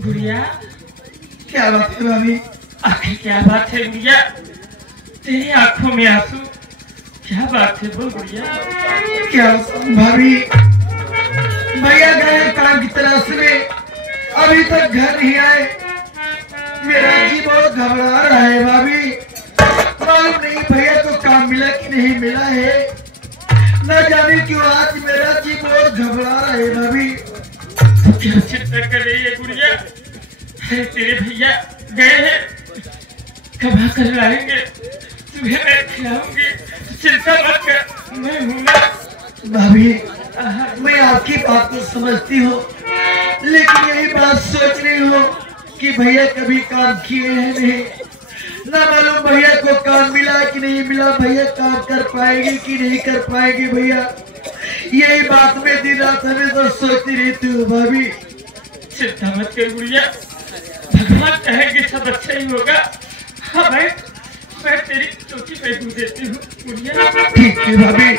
गुड़िया क्या बात है भाभी? आखिर क्या बात है गुड़िया? तेरी आंखों में आंसू, क्या बात है बोल गुड़िया? क्या भाभी, भैया गए काम की तलाश में, अभी तक घर नहीं आए। मेरा जी बहुत घबरा रहा है भाभी। मालूम नहीं भैया को काम मिला कि नहीं मिला है। न जाने क्यों आज मेरा जी बहुत घबरा रहा है भाभी। क्या चिंता कर रही है गुड़िया? अरे तेरे भैया गए हैं, कब आकर लाएंगे? तुम्हें मैं खिलाऊंगी, चिंता मत कर, मैं हूं ना। भाभी मैं आपकी बात को समझती हूँ, लेकिन यही बात सोच रही हूँ कि भैया कभी काम किए हैं नहीं। ना मालूम भैया को काम मिला कि नहीं मिला, भैया काम कर पाएंगे कि नहीं कर पाएंगे भैया। यही बात में दिन रात हमेशा सोचती रहती हूँ भाभी। चिंता मत कर गुड़िया, भगवान कहेंगे सब अच्छा ही होगा। हाँ मैं तेरी चौकी पे दूध देती हूँ गुड़िया। ठीक है भाभी।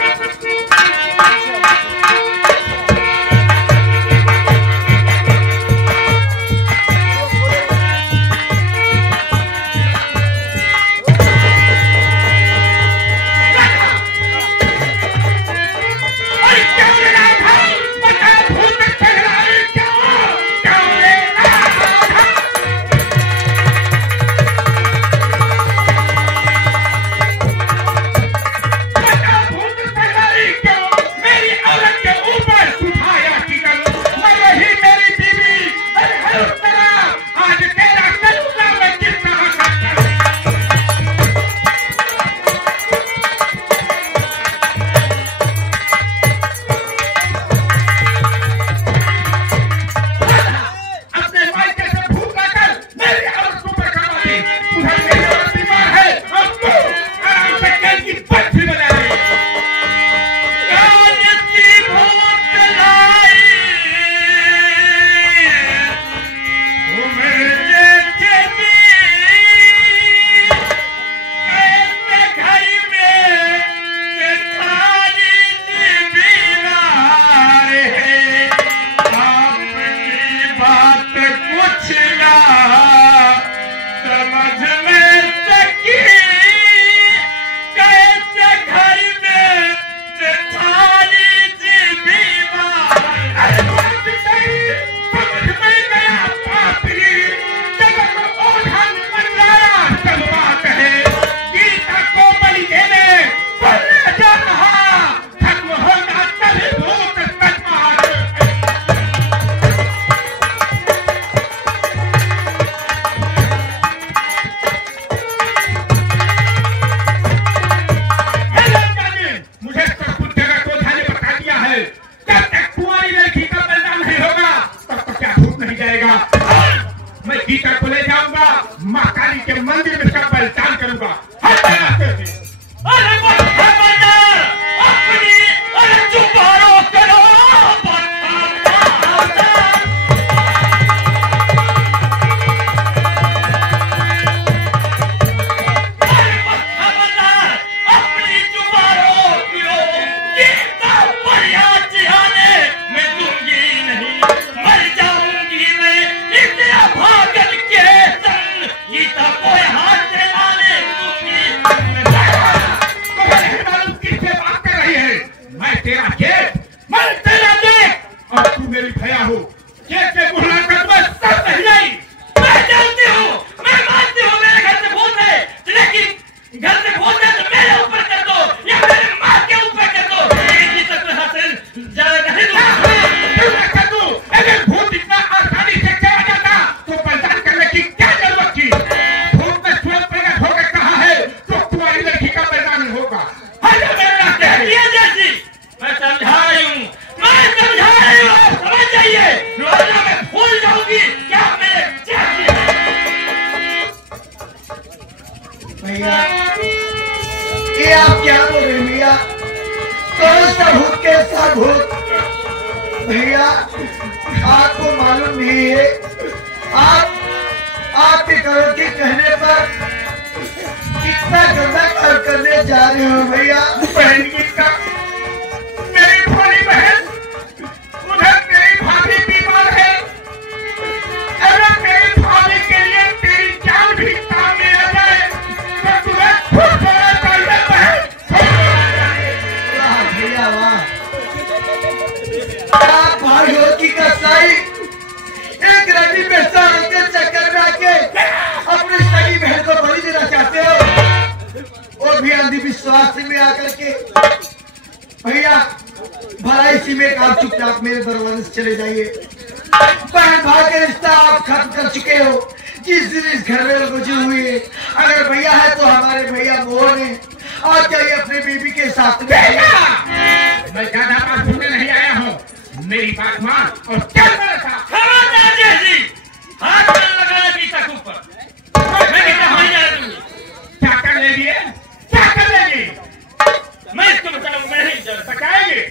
भैया ये आप क्या बोल रहे हैं भैया? कौन सा भूत कैसा भूत? भैया आपको मालूम नहीं है, आपके करोड़ के कहने पर कितना गंदा काम करने जा रहे हो भैया। बहन किसका? मेरी भोली बहन, उधर मेरी भाभी बीमार है। अरे विश्वास में आकर के भैया भला इसी में आप चुपचाप मेरे दरवाजे से चले जाइए। बहन भाई का रिश्ता आप खत्म कर चुके हो। जिस दिन इस घर में गुजर हुई है, अगर भैया है तो हमारे भैया मोहन है। और चाहिए अपने बीबी के साथ में। मैं ज्यादा बात सुनने नहीं आया हूँ, मेरी बात मान और चल मेरे साथ। खबरदार जी, हाथ न लगाना गीता के ऊपर। मैं गीता हो जाऊंगी। क्या कर लेगी? क्या कर लेगी? मैं इसको बचाऊंगा, नहीं बचाएगी?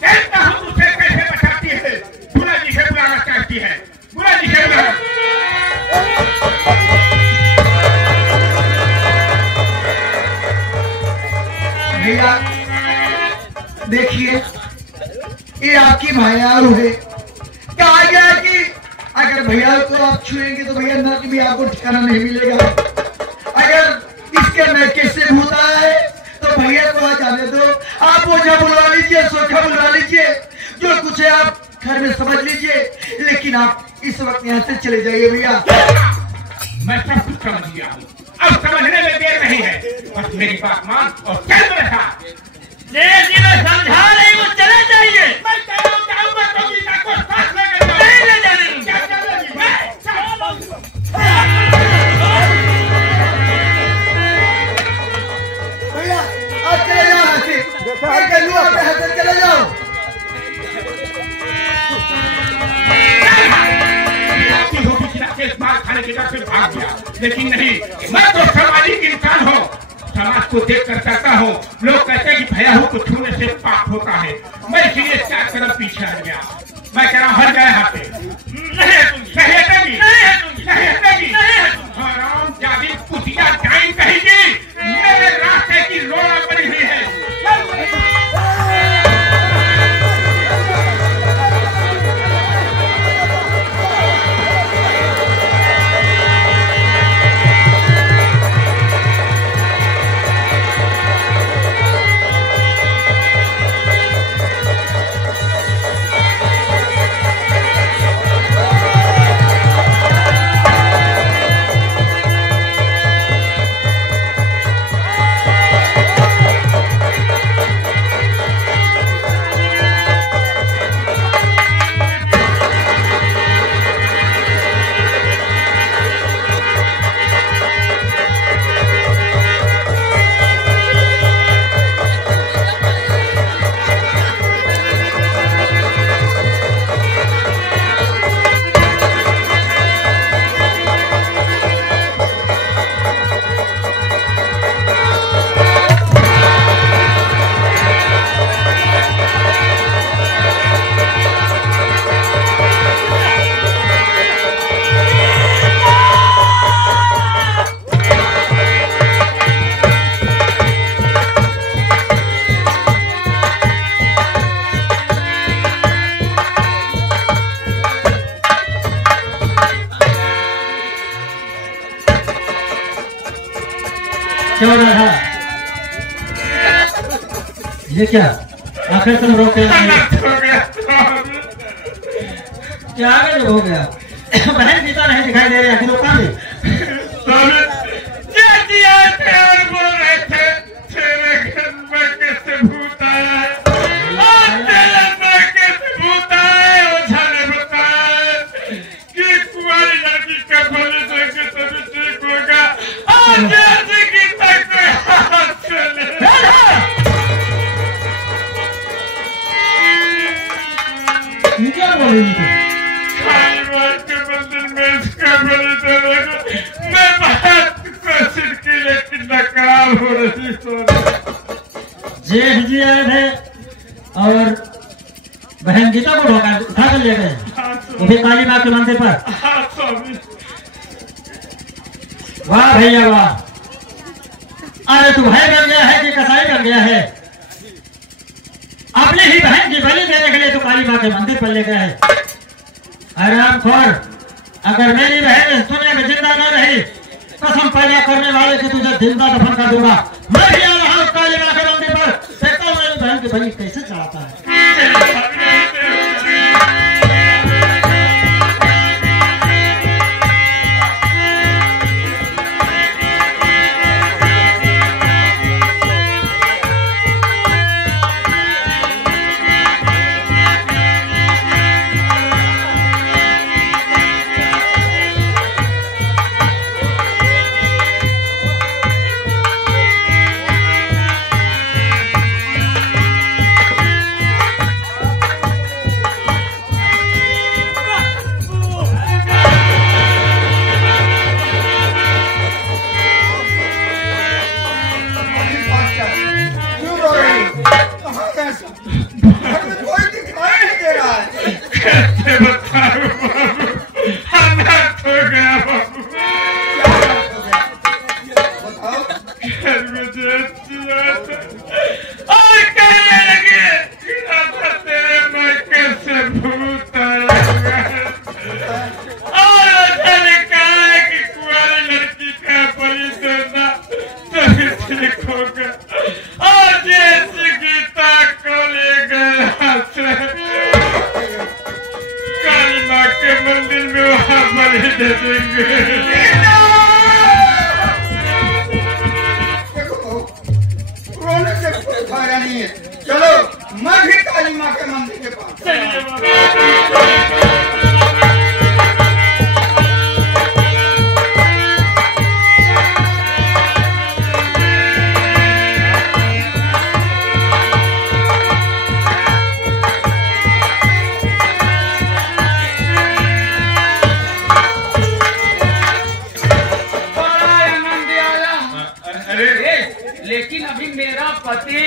कहता हूँ तुझे कैसे बचाती है। बुला जी से बुलाना चाहती है, बुला जी से बुलाना। भैया देखिए, ये आपकी भैयारू है। कहा गया कि अगर भैया को आप छुएंगे तो भैया नर्क भी आपको ठिकाना नहीं मिलेगा। अगर इसके नरके से भूत आया है तो भैया को आ जाने दो। आप ओझा बुलवा लीजिए, सोखा बुलवा लीजिए, जो कुछ है आप घर में समझ लीजिए, लेकिन आप इस वक्त यहाँ से चले जाइए भैया। मैं सब कुछ समझ गया हूँ, अब समझने में देर नहीं है। बस मेरी बात मान और चल मेरे साथ। जी मैं समझा रही हूँ, चले जाइए। मैं जाऊंगा तो गीता को साथ लेकर नहीं ले जाने दूंगी। क्या करेगी? भैया आप चले जाओ यहाँ से। गलुआ पे हंस चले जाओ। मार खाने के डर से भाग गया, लेकिन नहीं, मैं तो सामाजिक इंसान हूँ। समाज को देख कर करता हूँ। लोग कहते हैं कि भैया को छूने से पाप होता है। मैं इसीलिए 4 कदम पीछे आ गया। मैं कह रहा हूँ हट गया यहाँ पे। नहीं हटूंगी, नहीं हटेगी, नहीं हटूंगी, नहीं हटेगी। नहीं हटूंगी। हराम जादी कुतिया डाइन कहेगी, मेरे रास्ते की रोड़ा बनी हुई है। क्या हो रहा था? ये क्या आखिर तुम रोक के क्या आगे हो गया? बहन गीता नहीं दिखाई दे रही, आखिर कहाँ गई? बोल रहे थे तेरे घर में कैसे भूत आया है, और तेरे में कैसे भूत आया है। ओझा ने बताया कि कुंवारी लड़की का भले देखे तभी ठीक होगा, और जैसे गीता के हाथ चले। क्या बोल रही थी? काली माई के मंदिर में इसका बलि देने को मैं बहुत कोशिश की, लेकिन नाकाम हो रही। जेठ जी आए थे और बहन गीता को उठा कर ले गए, वो भी काली माँ के मंदिर पर। वाह भैया वाह, अरे तू भाई बन गया है कि कसाई बन गया है? अपने ही बहन की बलि देने के लिए तो काली माँ के मंदिर पर ले गए है। हरामखोर, अगर मेरी बहन इस दुनिया में जिंदा न रही, कसम पैदा करने वाले की तुझे जिंदा दफन कर दूंगा। मैं भी आ रहा हूँ काली माँ के मंदिर पर, देखता हूँ मेरी बहन की बलि कैसे चढ़ाता है। मंदिर में वहां बलि दे देंगे। रोने से कोई फायदा नहीं है। चलो मैं भी काली माँ के मंदिर के पास। चलिए बाबा। लेकिन अभी मेरा पति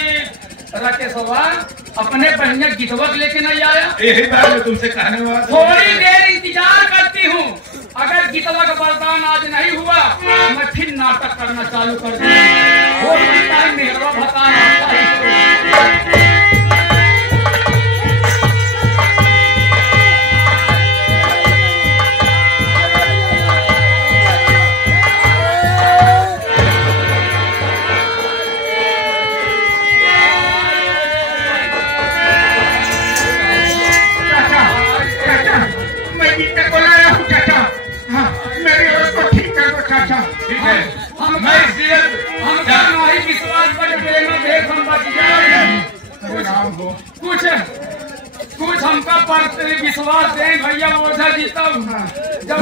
राकेशवा अपने बहनिया गीतवा लेके नहीं आया। यही बात मैं तुमसे कहने वाला था। थोड़ी देर इंतजार करती हूँ, अगर गीतवा का बलिदान आज नहीं हुआ मैं फिर नाटक करना चालू कर दूँ। हो सकता है मेहरवा भता आता ही कुछ हमका पर विश्वास दें भैया। ओझा जी तब जब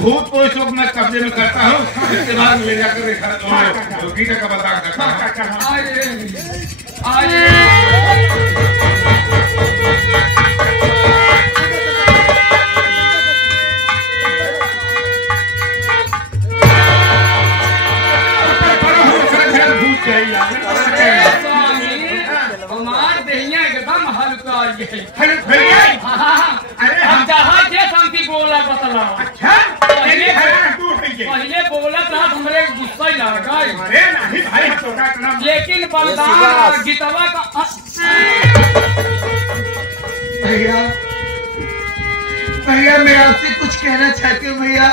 भूत को इस वक्त मैं कब्जे में करता हूँ, इसके बाद ले जाकर गीता का बता करता हूँ। हमार दहिया एकदम हल्का हम जहाँ जे शांति बोला बतला। पहले बोला था हमरे गुस्सा ही लगा, लेकिन बलिदान गीतवा का भैया भैया मैं आपसे कुछ कहना चाहती हूँ भैया।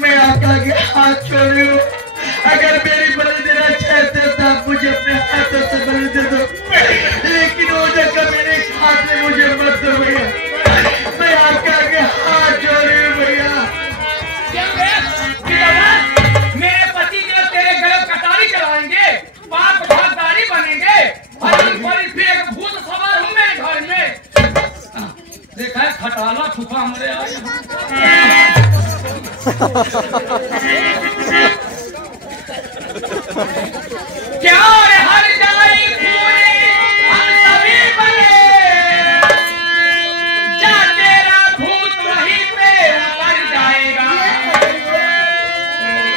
मैं आपका हाथ छोड़ रही हूँ, अगर मेरी बलि देना चाहते हो तो आप मुझे अपने हाथों से बलि दे दो, लेकिन ओझा का मेरे हाथ में मुझे मत दो भैया। मैं आपका आगे हाथ जोड़ रही हूँ भैया। मेरे पति जो तेरे गले कटारी चलाएंगे, पाप भागदारी बनेंगे, फिर एक भूत सवार हूँ मेरे घर में। देखा है खटाला फूफा हमारे आए। क्या हर जाई पूरी हम सभी बने, जा तेरा भूत वहीं पे उतर जाएगा।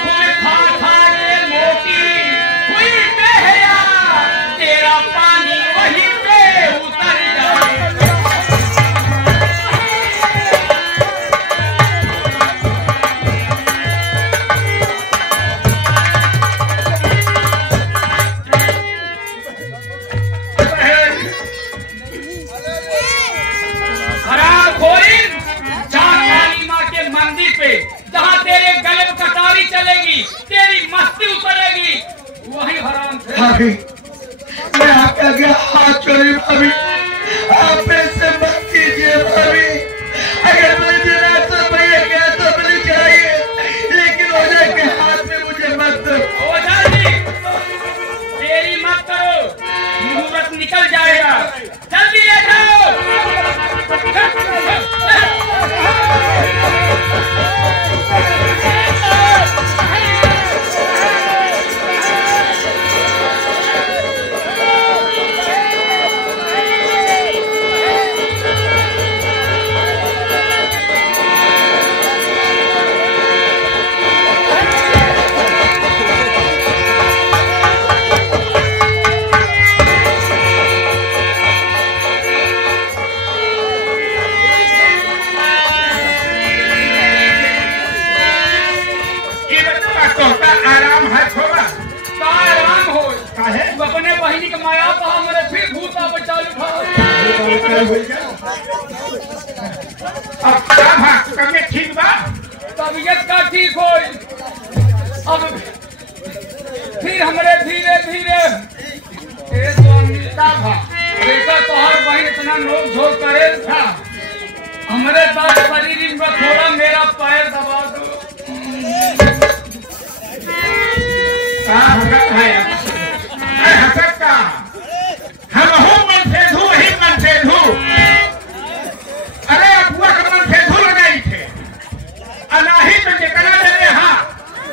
तुम्हें खा खा के मोटी हुई बेहया, तेरा पानी वहीं पे उतर जाएगा। जहाँ तेरे गले में कटारी चलेगी, तेरी मस्ती उतरेगी, वही हराम थे। भाभी मैं आपका आगे हाथ जोड़ी भाभी, आप ऐसे मत कीजिए भाभी। अगर मुझे देना तो भैया क्या तो मुझे चाहिए, लेकिन ओझा के हाथ में मुझे मत दो। ओझा जी तेरी मत करो, मुहूर्त निकल जाएगा, जल्दी ले जाओ। तू अपने बहिनी के माया तो हमारे फिर भूत आवे चालू भा अब क्या भाग कमे ठीक बा तबीयत का ठीक हो अब फिर हमारे धीरे धीरे देखा तो हर बहन इतना नोक झोंक करे था हमारे साथ शरीर में थोड़ा मेरा पैर दबा दो हम हो मन से धू ही मन से धू अरे अबुआ का मन से धू लगाई थे अनाही तो जितना जने हाँ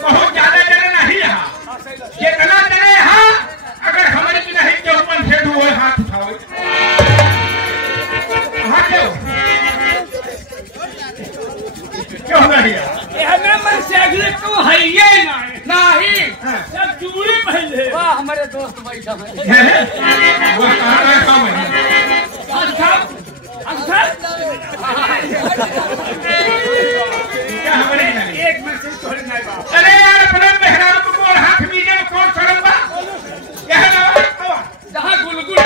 बहुत ज्यादा जने नहीं हाँ जितना जने हाँ अगर हमारे की नहीं क्यों मन से धू हाथ उठाओ हाँ क्यों नहीं हमें मन से अगले तो है ये नहीं सब जुड़े पहले वाह हमारे दोस्त बैठा है वो कहाँ बैठा मैं क्या हमारे एक मिनट से थोड़ी नहीं बात अरे यार अपने मेहरान को कौन हाथ मीजे में कौन सड़म्बा यह नवा जहाँ गुलगुल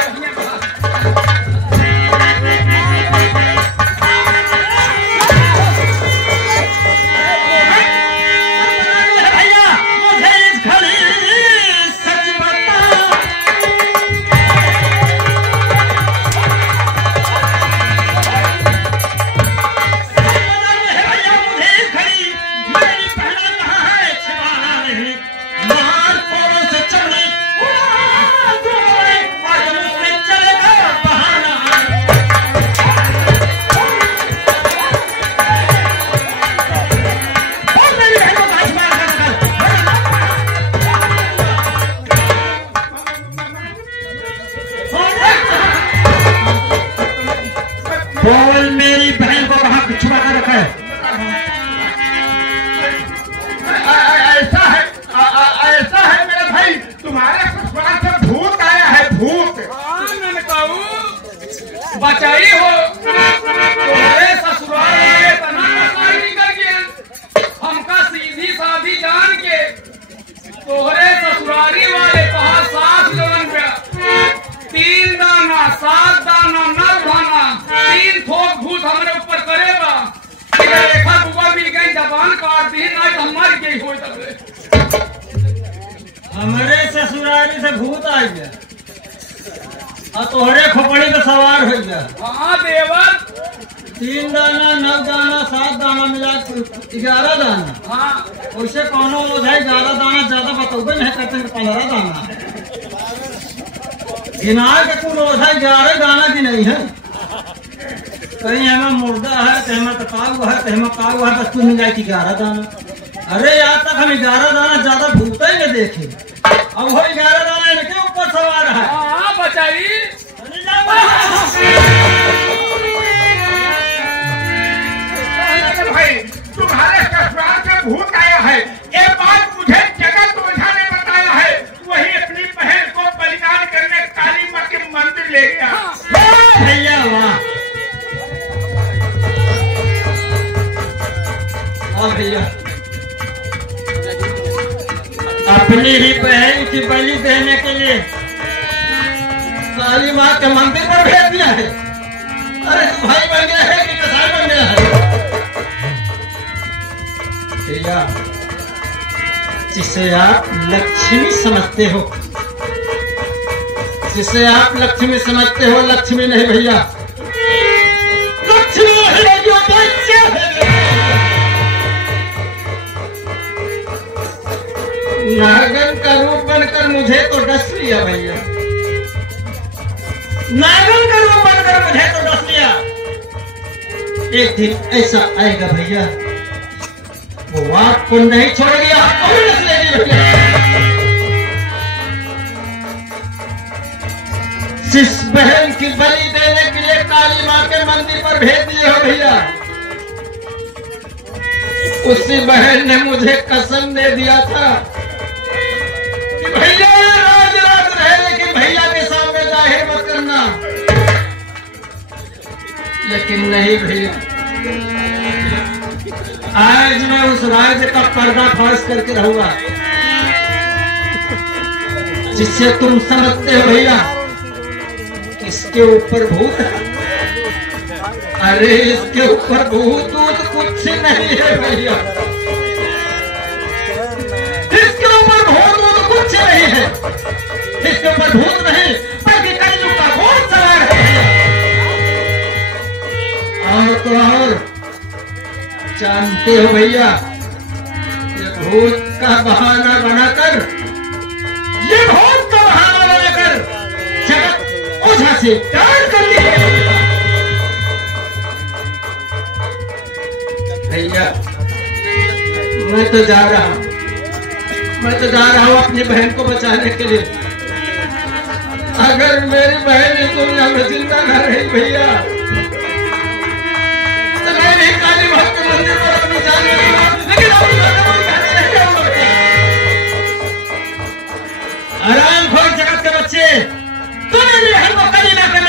बचाई हो तुम्हारे ससुराल वाले तना मसाई कर के हमका सीधी साधी जान के तोहरे ससुरारी वाले कहा 7 जन पे 3 दाना 7 दाना 9 दाना 3 थोक भूत हमारे ऊपर करेगा रेखा बुआ मिल गई जबान काट दी ना तो मर गई हो हमारे ससुरारी से भूत आ गया और तोहरे खोपड़ी पे सवार हो गया हाँ देवर 3 दाना 9 दाना 7 दाना मिला 11 दाना हाँ वैसे कौनो ओझा 11 दाना ज्यादा बतौबे नहीं करते 15 दाना गिनार के कुल ओझा 11 दाना की नहीं है कहीं हमें मुर्दा है कहीं में कटाव है कहीं में काव है बस कुल मिला 11 दाना अरे यहाँ तक हम 11 दाना ज्यादा भूते ही देखे अब वो 11 दाना इनके ऊपर सवार है हाँ बचाई भाई तुम्हारे ससुराल से भूत आया है ये बात मुझे जगत ओझा ने बताया है वही अपनी बहन को बलिदान करने काली माँ के मंदिर ले गया भैया वाह और भैया अपनी ही बहन की बलि देने के लिए काली माँ के मंदिर पर भेज दिया है अरे तू भाई बन गया है कि कसाई बन गया है भैया जिसे आप लक्ष्मी समझते हो जिसे आप लक्ष्मी समझते हो लक्ष्मी नहीं भैया लक्ष्मी है जो बच्चा है नागन का रूप बनकर मुझे तो डस लिया भैया नागन का रूप बनकर मुझे तो डस लिया एक दिन ऐसा आएगा भैया वो आपको नहीं छोड़ेगी आपको भी डस लेगी भैया जिस बहन की बलि देने के लिए काली माँ के मंदिर पर भेज दिए हो भैया उसी बहन ने मुझे कसम दे दिया था कि भैया राज राज रहे लेकिन भैया के सामने जाहिर मत करना लेकिन नहीं भैया आज मैं उस राज्य का पर्दा फाश करके रहूंगा जिससे तुम समझते हो भैया इसके ऊपर भूत है। अरे इसके ऊपर भूत कुछ नहीं है भैया, इसके ऊपर भूत कुछ नहीं है, इसके ऊपर भूत नहीं बल्कि कलयुग का भूत सवार है। और तो और जानते हो भैया ये भूत का बहाना बनाकर, ये भूत का बहाना बनाकर जगत ओझा से प्यार कर लिया। भैया मैं तो जा रहा हूँ अपनी बहन को बचाने के लिए। अगर मेरी बहन इस दुनिया में जिंदा न रही भैया तो मैं भी काली मां के मंदिर पर अपनी जान लूंगा, लेकिन आराम खोर जगत के बच्चे, तूने भी हमको काली मां के